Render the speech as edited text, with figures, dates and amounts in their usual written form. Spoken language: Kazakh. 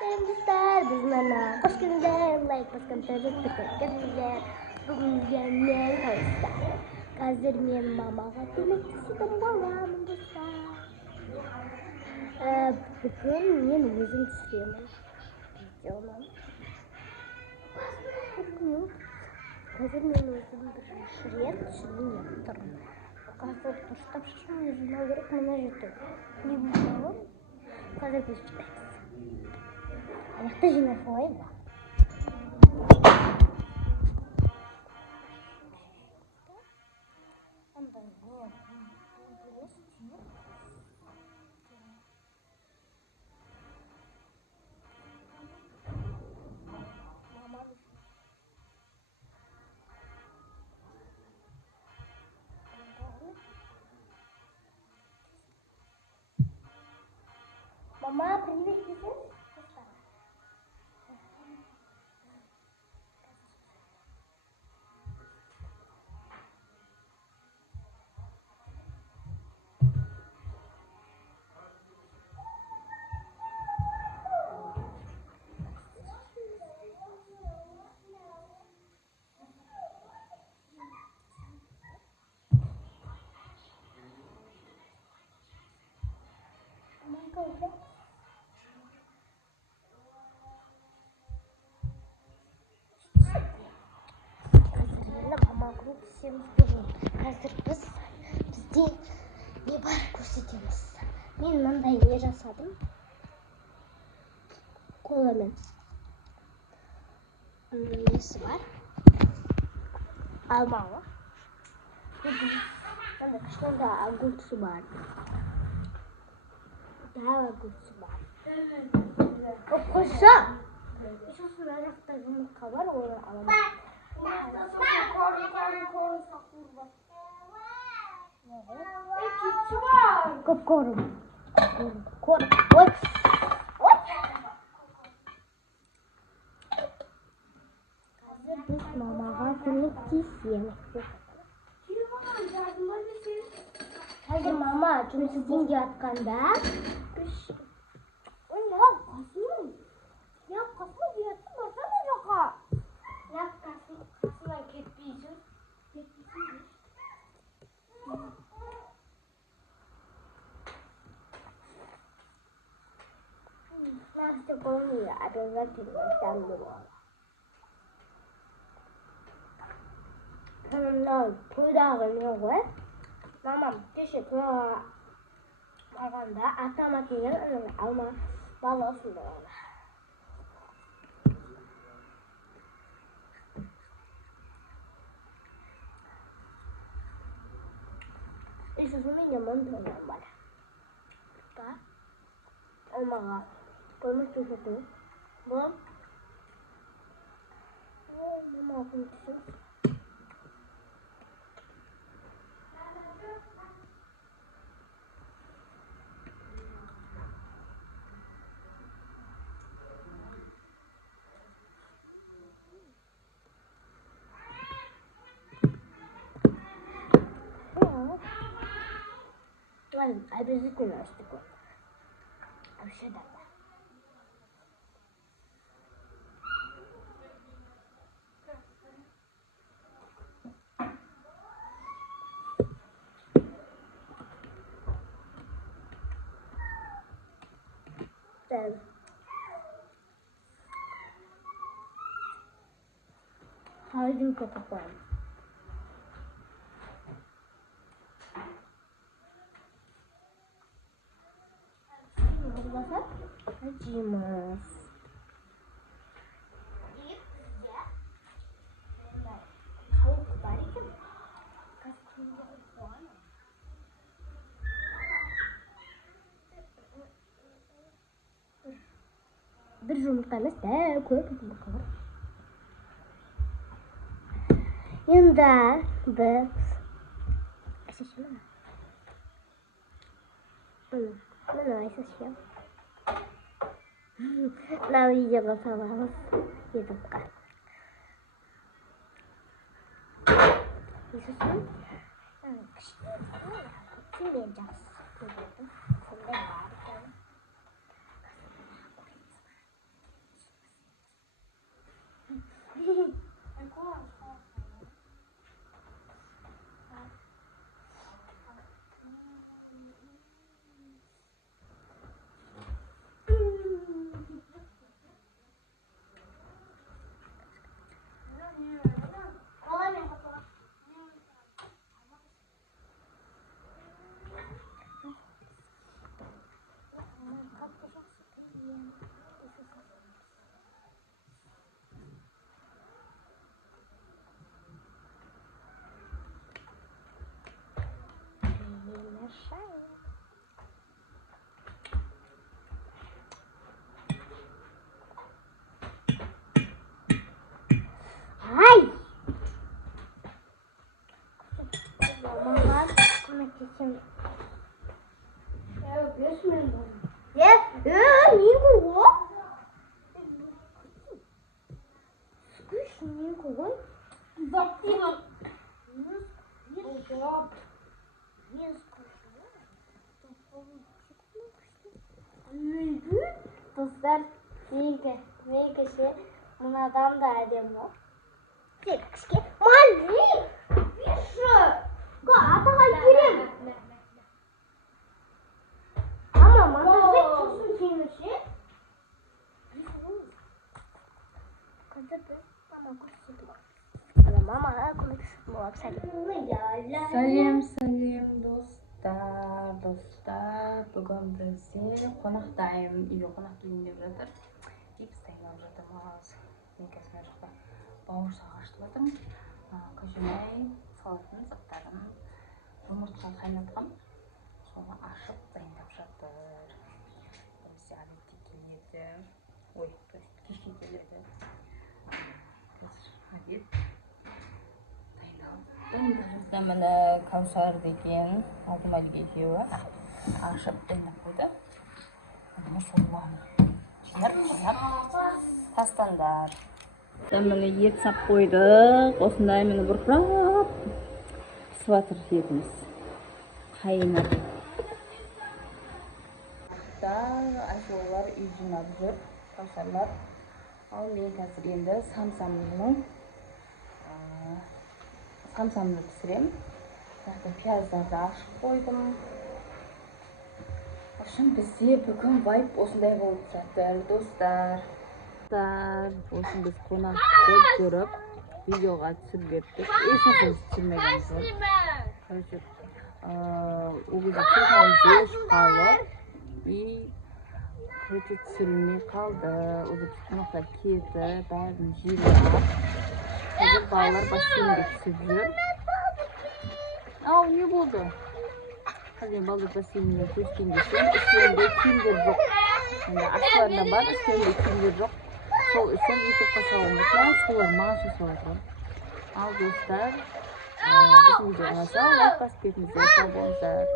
Sen bizmana hoş geldin. Like baskın tezgah tekrar bugün gelmeyen kayıtta. Kazırmayan mamaga demek istedim babam burada. Bugün men özüm istiyorum. Videomu. Hazır men özüm şuraya düşündüm yaptım. Hazır tutup şunu yüzüme gerek bana yeter. Ne bu? Hazır geçeceğiz. Ayakta фойла. Мама, привет, кисин. Hazır bizde ne var göstereceğiz. Ben manda yer asadım. Kolamen. Nesi var? Alma var. Şurada da agurtsu var. Daha agurtsu var. O koşa. Hiç olsun arafta yumurta var onu alamam. Korum. Oy. Hazır biz mamaga günlük yemek. Hazır mama çünkü sizin yatkanda. Ya kasma diyorsun baksana yoka. Ya kasma ketpisin. Nasıl konuyu arada bilmekten duruyor. Hanımlar kuyruğun yok. Mamam kişi kuyruğa bakanda atamakiyle alma balosunu ona. Eso es un diamante normal. Acá. Oh my god. ¿Podemos que se tú? ¿Vos? Mamá, ¿cómo te sientes? Обязательно что такое. Вообще да. Так. Холодильник такой. Дима. Bir жұмыртқамыз дәу көп жұмыртқа бар. Енді біз шешемін. Мына шешем. Мына видеоға саламыз ютубқа. Шешем. Кішкене жақсы көреді. Сондай бар екен. Kim? Ya geçmeyin bana. Ya niye koy? Sıkış niye koy? Bakayım. Do'stlar, men kishi bundan da ademo. Tekski. Mali. Bishi. Ga ataga giring. Ama mana sen kimsin? Kadar mama kursi. Mama aku mau Салем достар. Бүгін біздер қонақтайым. Үйге қонақ келейін деп жатыр. Ипс дайындап жатырмыз. Мен қазір мына жақта бауырсақ ашып жатырмын. Көжемай салатын заттарын жұмыртқа қайнатқам. Соны ашып дайындап жатыр. Бізде әдетте келеді. Ой, кешке келеді. Қазір обед міне Каусар деген алтымәлге екеуі ашып дайындап қойды. Жинап тастандар. Міне ет сап қойдық. Осындай міне бұрқырап пісіп жатыр етіміз. Қайнап. Айшолар үй жинап жүр. Каусарлар. Ал мен қазір енді самсамды пісірем. Пияздарды ашып қойдым. В общем, бізде бүгін вайп осындай болып жатыр, достар. Осыны біз қонақты көріп, видеоға түсіріп бердік. Ешқашан түсірмеген жоқ. Короче, ол кезде телефонымыз өшіп қалып, короче, түсірілмей қалды. Ол кезде қонақтар келді, бәрін жинап. Қазір балалар бассейнге түсіп жүр. Ау, не болды? Қазір балалар бассейнге көшкен десем, үстінде киімдер жоқ. Енді ашуларында бар, үстінде киімдер жоқ. Сол үшін ютубқа салуымыздан солар маған жасап отырған. Ал достар, біздің видео ұнаса, лайк басып кетіңіздер, сау болыңыздар.